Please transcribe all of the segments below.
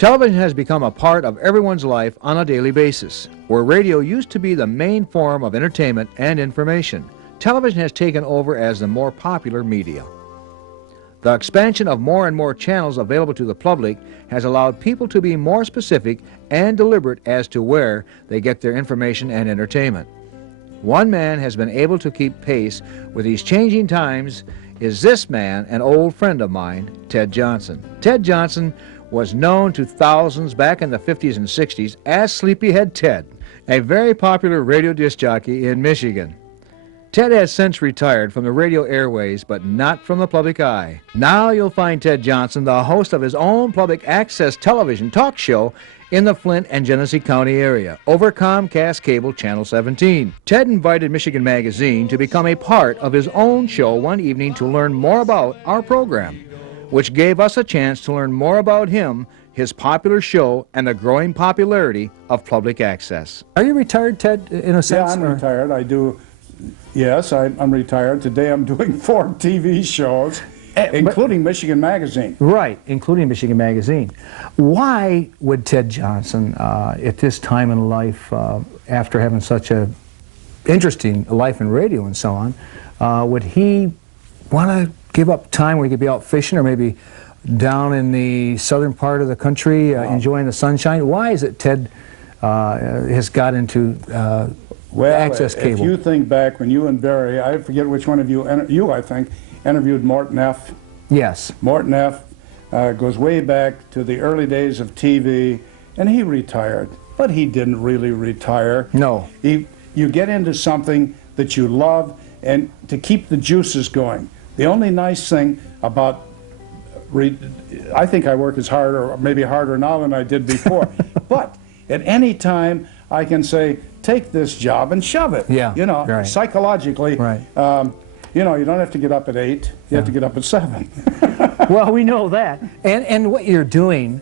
Television has become a part of everyone's life on a daily basis. Where radio used to be the main form of entertainment and information, television has taken over as the more popular media. The expansion of more and more channels available to the public has allowed people to be more specific and deliberate as to where they get their information and entertainment. One man has been able to keep pace with these changing times is this man, an old friend of mine, Ted Johnson. Ted Johnson was known to thousands back in the 50s and 60s as Sleepyhead Ted, a very popular radio disc jockey in Michigan. Ted has since retired from the radio airways, but not from the public eye. Now you'll find Ted Johnson the host of his own public access television talk show in the Flint and Genesee County area over Comcast Cable Channel 17. Ted invited Michigan Magazine to become a part of his own show one evening to learn more about our program, which gave us a chance to learn more about him, his popular show, and the growing popularity of public access. Are you retired, Ted, in a sense? Yeah, I'm retired. I do. Yes, I'm retired. Today I'm doing 4 TV shows, including Michigan Magazine. Right, including Michigan Magazine. Why would Ted Johnson, at this time in life, after having such a interesting life in radio and so on, would he want to give up time where he could be out fishing or maybe down in the southern part of the country enjoying the sunshine? Why is it Ted has got into access cable? If you think back when you and Barry, I forget which one of you, I think, interviewed Morton F. Yes. Morton F. Goes way back to the early days of TV, and he retired. But he didn't really retire. No. You get into something that you love and to keep the juices going. The only nice thing about, I think I work as hard or maybe harder now than I did before, but at any time I can say, take this job and shove it. Yeah, you know, right. Psychologically, right. You know, you don't have to get up at 8, you have to get up at 7. Well, we know that. And what you're doing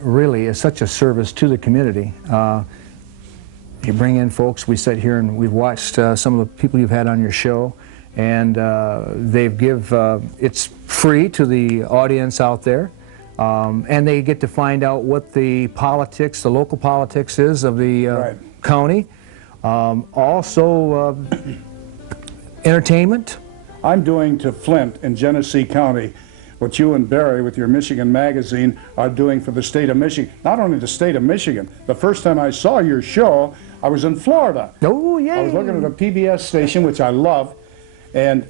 really is such a service to the community. You bring in folks, we sit here and we've watched some of the people you've had on your show, and it's free to the audience out there, and they get to find out what the politics, the local politics is of the right. county. Also entertainment. I'm doing to Flint in Genesee County what you and Barry with your Michigan Magazine are doing for the state of Michigan. Not only the state of Michigan, the first time I saw your show, I was in Florida. Oh, yeah. I was looking at a PBS station, which I love, and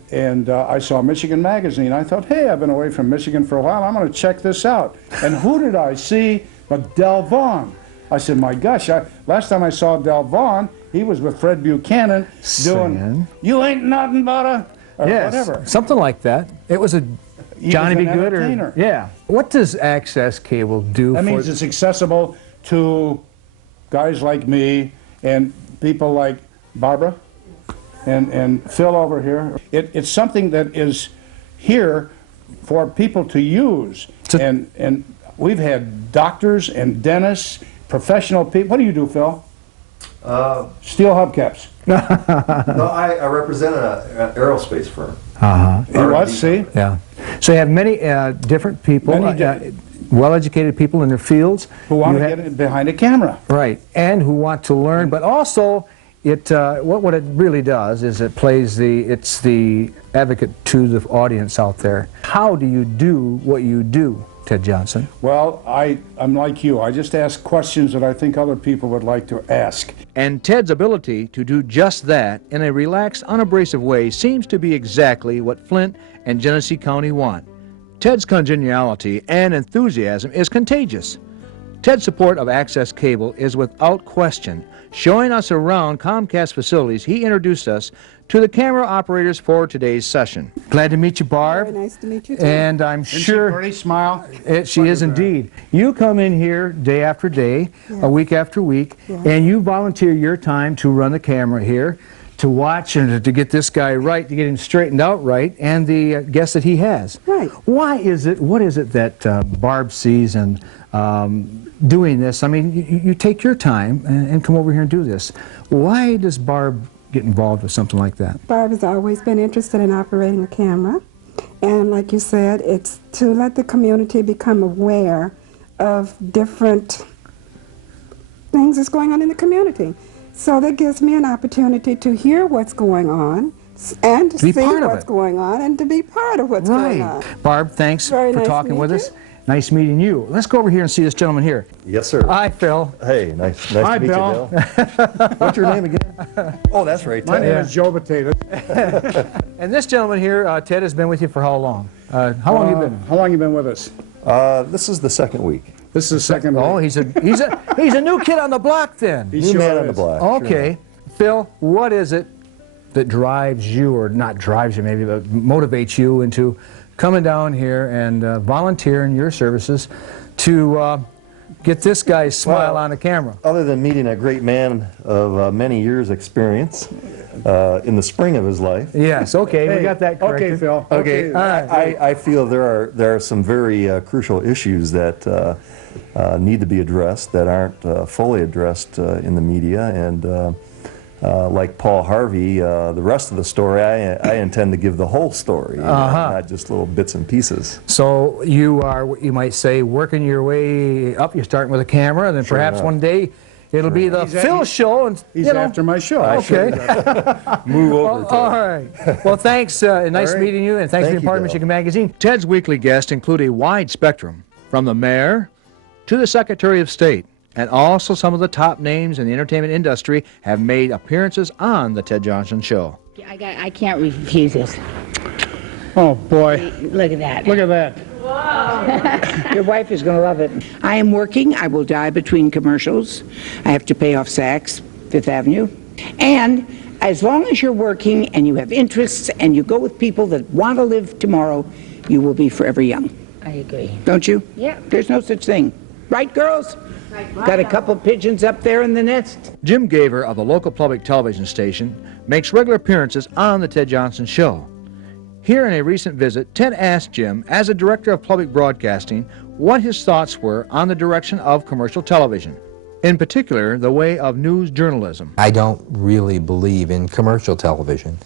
I saw Michigan Magazine. I thought, hey, I've been away from Michigan for a while. I'm going to check this out. And who did I see but Del Vaughn? I said, my gosh, last time I saw Del Vaughn, he was with Fred Buchanan doing, you ain't nothing but a, or yes, whatever. Something like that. It was a Johnny B. Good or, yeah. What does access cable do? That means it's accessible to guys like me and people like Barbara and Phil over here. It's something that is here for people to use. And we've had doctors and dentists, professional people. What do you do, Phil? Steel hubcaps. No, I represent an aerospace firm. Let's see. Yeah. So you have many different people, well-educated people in their fields. Who want to get behind a camera. Right, and who want to learn, but also what it really does is it's the advocate to the audience out there. How do you do what you do, Ted Johnson? Well, I'm like you. I just ask questions that I think other people would like to ask. And Ted's ability to do just that in a relaxed, unabrasive way seems to be exactly what Flint and Genesee County want. Ted's congeniality and enthusiasm is contagious. Ted's support of access cable is without question. Showing us around Comcast facilities, he introduced us to the camera operators for today's session. Glad to meet you, Barb. Very nice to meet you, too. And I'm sure... Isn't she pretty? Smile. She is indeed. You come in here day after day, a week after week, and you volunteer your time to run the camera here, to watch and to get this guy right, to get him straightened out right, and the guests that he has. Right. What is it that Barb sees and doing this? I mean, you take your time and come over here and do this. Why does Barb get involved with something like that? Barb has always been interested in operating a camera, and like you said, it's to let the community become aware of different things that's going on in the community. So that gives me an opportunity to hear what's going on and to be see part of what's it. going on and to be part of what's going on. Barb, thanks Very for nice talking to with meet us. Nice meeting you. Let's go over here and see this gentleman here. Yes, sir. Hi, Phil. Hey, nice Hi, to meet Bill. you, Bill. What's your name again? Oh, that's right. My Ted. name is Joe Potato. And this gentleman here, Ted, has been with you for how long? How long have you been? How long you been with us? This is the second week. This is the second Oh, week. he's a new kid on the block then. He New sure man on the is. block. Okay. Phil, what is it that drives you, or not drives you maybe, but motivates you into coming down here and volunteering your services to get this guy's smile on the camera? Other than meeting a great man of many years' experience in the spring of his life, Yes, okay, we Hey, got that corrected. Okay, Phil. okay, all right. I feel there are some very crucial issues that need to be addressed that aren't fully addressed in the media, and like Paul Harvey, the rest of the story, I intend to give the whole story, not just little bits and pieces. So you are, you might say, working your way up. You're starting with a camera, and then perhaps enough. one day it'll be the Phil show, and He's you know. after my show. Okay. Move over. All right. Well, thanks. Nice All right. meeting you, and thanks for Thank being part of you, Bill. Michigan Magazine. Ted's weekly guests include a wide spectrum, from the mayor to the Secretary of State, and also some of the top names in the entertainment industry have made appearances on the Ted Johnson Show. I can't refuse this. Oh, boy. Look at that. Look at that. Your wife is going to love it. I am working. I will die between commercials. I have to pay off Saks, Fifth Avenue. And as long as you're working and you have interests and you go with people that want to live tomorrow, you will be forever young. I agree. Don't you? Yeah. There's no such thing. Right, girls? Got a couple pigeons up there in the nest? Jim Gaver of the local public television station makes regular appearances on the Ted Johnson Show. Here in a recent visit, Ted asked Jim, as a director of public broadcasting, what his thoughts were on the direction of commercial television, in particular, the way of news journalism. I don't really believe in commercial television.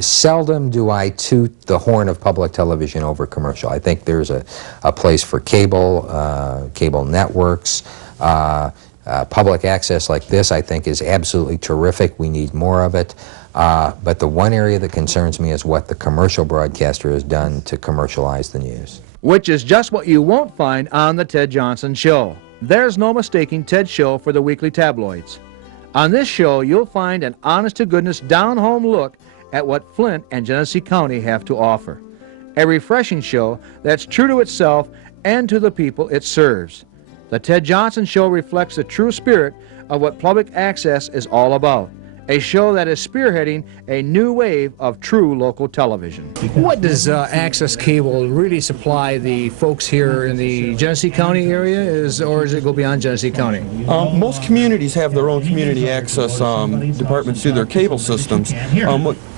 Seldom do I toot the horn of public television over commercial. I think there's a place for cable, cable networks. Public access like this, I think, is absolutely terrific. We need more of it. But the one area that concerns me is what the commercial broadcaster has done to commercialize the news. Which is just what you won't find on the Ted Johnson Show. There's no mistaking Ted's show for the weekly tabloids. On this show, you'll find an honest-to-goodness, down-home look at what Flint and Genesee County have to offer. A refreshing show that's true to itself and to the people it serves. The Ted Johnson Show reflects the true spirit of what public access is all about. A show that is spearheading a new wave of true local television. What does Access Cable really supply the folks here in the Genesee County area, or does it go beyond Genesee County? Most communities have their own community access departments through their cable systems.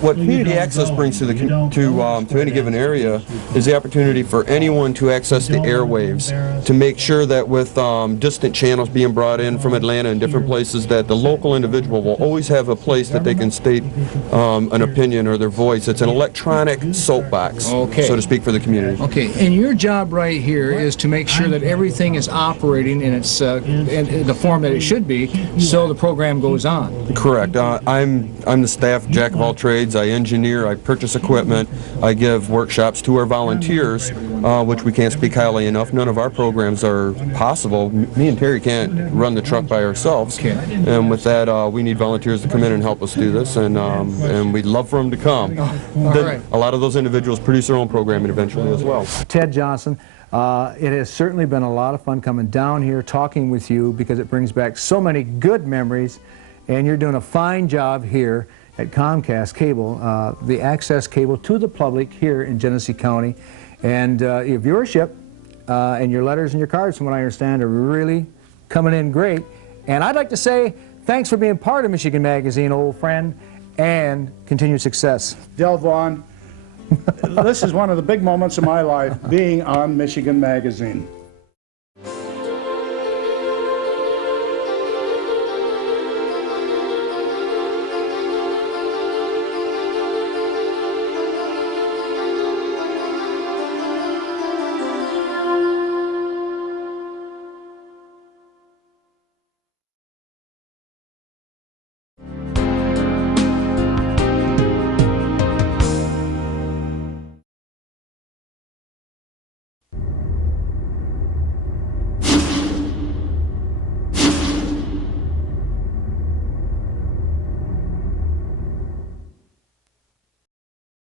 What community access brings to any given area is the opportunity for anyone to access the airwaves, to make sure that with distant channels being brought in from Atlanta and different places, that the local individual will always have a place that they can state an opinion or their voice. It's an electronic soapbox, so to speak, for the community. Okay, and your job right here is to make sure that everything is operating in its in the form that it should be, so the program goes on. Correct. I'm the staff jack of all trades. I engineer, I purchase equipment, I give workshops to our volunteers, which we can't speak highly enough. None of our programs are possible. Me and Terry can't run the truck by ourselves. And with that, we need volunteers to come in and help us do this, and we'd love for them to come. right. A lot of those individuals produce their own programming eventually as well. Ted Johnson, it has certainly been a lot of fun coming down here talking with you, because it brings back so many good memories, and you're doing a fine job here at Comcast Cable, the access cable to the public here in Genesee County. And your viewership and your letters and your cards, from what I understand, are really coming in great. And I'd like to say thanks for being part of Michigan Magazine, old friend, and continued success. Del Vaughn, this is one of the big moments of my life, being on Michigan Magazine.